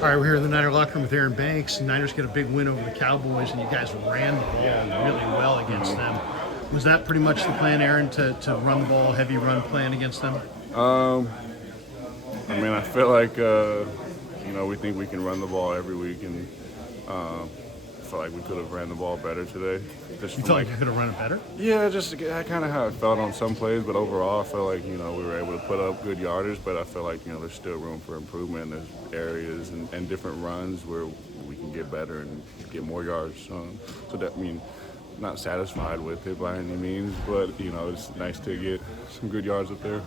All right, we're here in the Niner locker room with Aaron Banks. Niners get a big win over the Cowboys, and you guys ran the ball really well against them. Was that pretty much the plan, Aaron, to run the ball, heavy run plan against them? I mean, I feel like we think we can run the ball every week, and I feel like we could have ran the ball better today. Just You from, felt like you could have run it better? yeah, just kind of how it felt on some plays, but overall, I feel like we were able to put up good yardage. But I feel like there's still room for improvement. There's areas and different runs where we can get better and get more yards. So that not satisfied with it by any means, but it's nice to get some good yards up there.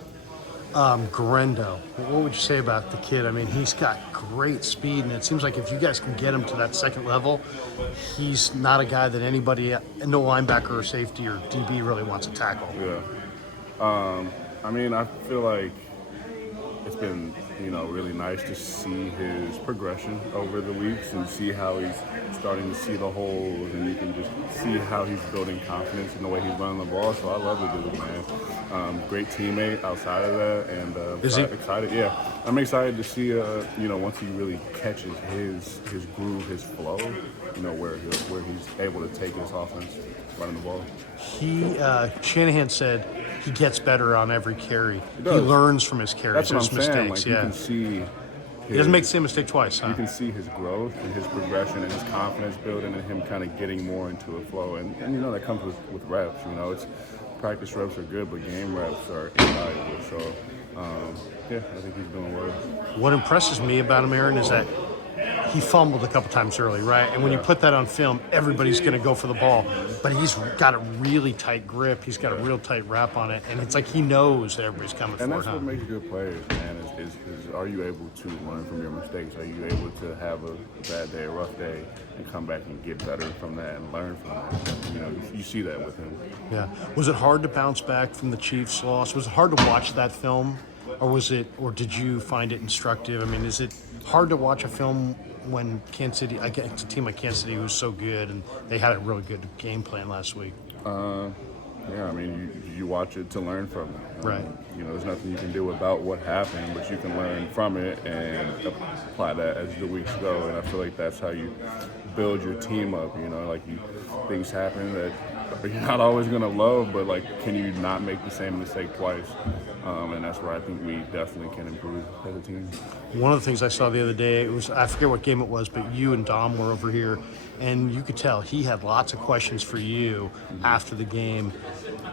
Garendo, what would you say about the kid? I mean, he's got great speed, and it seems like if you guys can get him to that second level, he's not a guy that anybody, no linebacker or safety or DB really wants to tackle. Yeah. I feel like it's been, really nice to see his progression over the weeks and see how he's starting to see the holes, and you can just see how he's building confidence in the way he's running the ball. So I love the dude, man. Great teammate outside of that, and Is he excited? Yeah, I'm excited to see, once he really catches his groove, his flow, where he's able to take his offense running the ball. Shanahan said he gets better on every carry. He does. learns from his carries. That's what There's I'm saying. mistakes. Like, Yeah, you can see he doesn't make the same mistake twice. You Huh? can see his growth and his progression and his confidence building and him kind of getting more into a flow. And that comes with reps. It's practice reps are good, but game reps are invaluable. So, I think he's doing well. What impresses me about him, Aaron, is that he fumbled a couple times early, right? And when you put that on film, everybody's going to go for the ball. But he's got a really tight grip. He's got a real tight wrap on it. And it's like he knows that everybody's coming for And it. that's what makes good players, man, is are you able to learn from your mistakes? Are you able to have a bad day, a rough day, and come back and get better from that and learn from that? You see that with him. Yeah. Was it hard to bounce back from the Chiefs' loss? Was it hard to watch that film? Or did you find it instructive? I mean, is it hard to watch a film when Kansas City, against a team like Kansas City who's so good and they had a really good game plan last week? Yeah, you watch it to learn from it. Right. There's nothing you can do about what happened, but you can learn from it and apply that as the weeks go. And I feel like that's how you build your team up. Things happen that you're not always going to love, but can you not make the same mistake twice? And that's where I think we definitely can improve as a team. One of the things I saw the other day, I forget what game it was, but you and Dom were over here, and you could tell he had lots of questions for you after the game.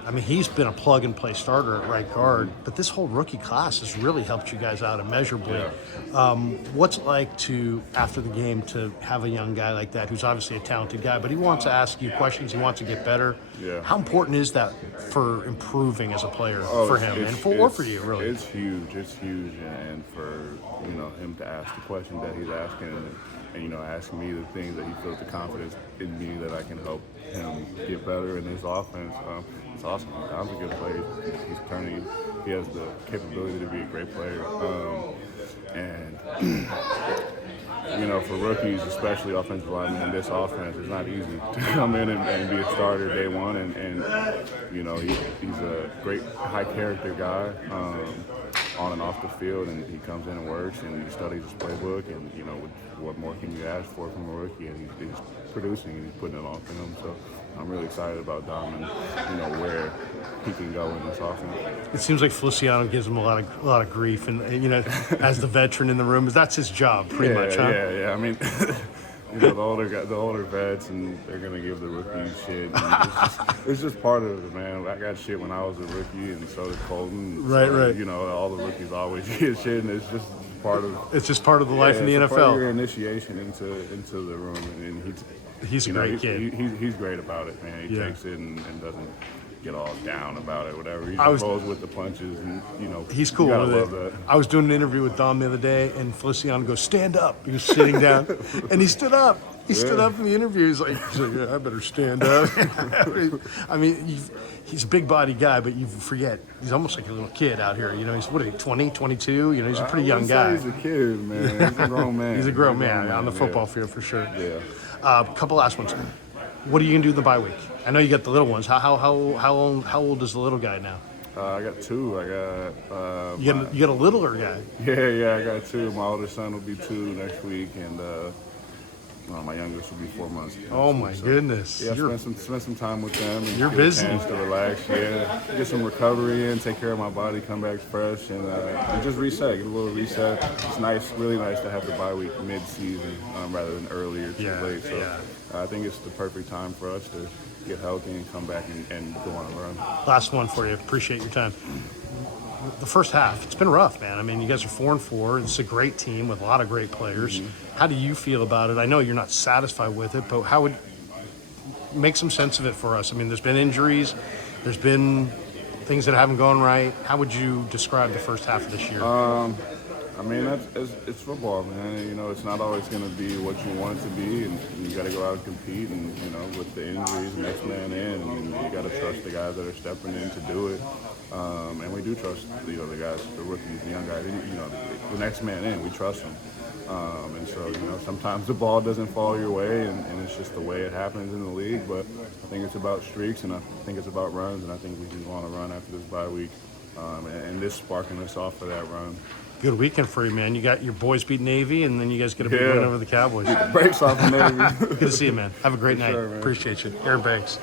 I mean, he's been a plug-and-play starter at right guard, but this whole rookie class has really helped you guys out immeasurably. Yeah. What's it like after the game, to have a young guy like that who's obviously a talented guy, but he wants to ask you questions, he wants to get better? Yeah. How important is that for improving as a player for him and for you, really? It's huge. It's huge, and for him to ask the question that he's asking, and asking me the things that he feels the confidence in me that I can help him get better in his offense. It's awesome. Dom's a good player. He has the capability to be a great player. For rookies, especially offensive linemen in this offense, it's not easy to come in and be a starter day one. He's a great high character guy on and off the field, and he comes in and works and he studies his playbook. And what more can you ask for from a rookie? And he's producing and he's putting it on film. So I'm really excited about Dom and where he can go in this offense. It seems like Feliciano gives him a lot of grief, and as the veteran in the room, that's his job, pretty much, huh? Yeah. I mean, the older vets, and they're gonna give the rookies shit. It's just part of it, man. I got shit when I was a rookie, and so did Colton. Right. All the rookies always get shit, and it's just part of. It's just part of the life in the NFL. NFL. Part of your initiation into the room, and he's a great kid. He's great about it, man. He takes it and doesn't get all down about it, whatever. He rolls with the punches, and he's cool with it. That. I was doing an interview with Dom the other day, and Feliciano goes, "Stand up." He was sitting down, and he stood up. He stood up in the interview. He's like, "Yeah, I better stand up." I mean, he's a big body guy, but you forget he's almost like a little kid out here. He's 20, 22. He's a pretty young guy. He's a kid, man. He's a grown man. He's a grown man on the football field for sure. Yeah. A couple last ones. What are you gonna do in the bye week? I know you got the little ones. How old is the little guy now? I got two. I got You got a littler guy. yeah, I got two. My older son will be 2 next week, and my youngest will be 4 months. Oh next my week. So, goodness. yeah, You're spend some time with them and You're get busy. a chance to relax. Yeah, get some recovery in, take care of my body, come back fresh, and just reset. Get a little reset. It's nice, really nice to have the bye week mid-season rather than early or too Yeah, late. So yeah. I think it's the perfect time for us to get healthy and come back and go on a run. last one for you. Appreciate your time. The first half, it's been rough, man. I mean, you guys are 4-4. It's a great team with a lot of great players. How do you feel about it? I know you're not satisfied with it, but how would make some sense of it for us? I mean, there's been injuries, there's been things that haven't gone right. How would you describe the first half of this year? I mean, it's football, man. You know, it's not always going to be what you want it to be, and you got to go out and compete. And you know, with the injuries, next man in, and you got to trust the guys that are stepping in to do it. And we do trust the guys, the rookies, the young guys. You know, the next man in, we trust them. And so, you know, sometimes the ball doesn't fall your way, and it's just the way it happens in the league. But I think it's about streaks, and I think it's about runs, and I think we can go on a run after this bye week, and this sparking us off for that run. Good weekend for you, man. You got your boys beat Navy, and then you guys get a big win over the Cowboys. Breaks off the Navy. Good to see you, man. Have a great night. sure, man. Appreciate you. Aaron Banks.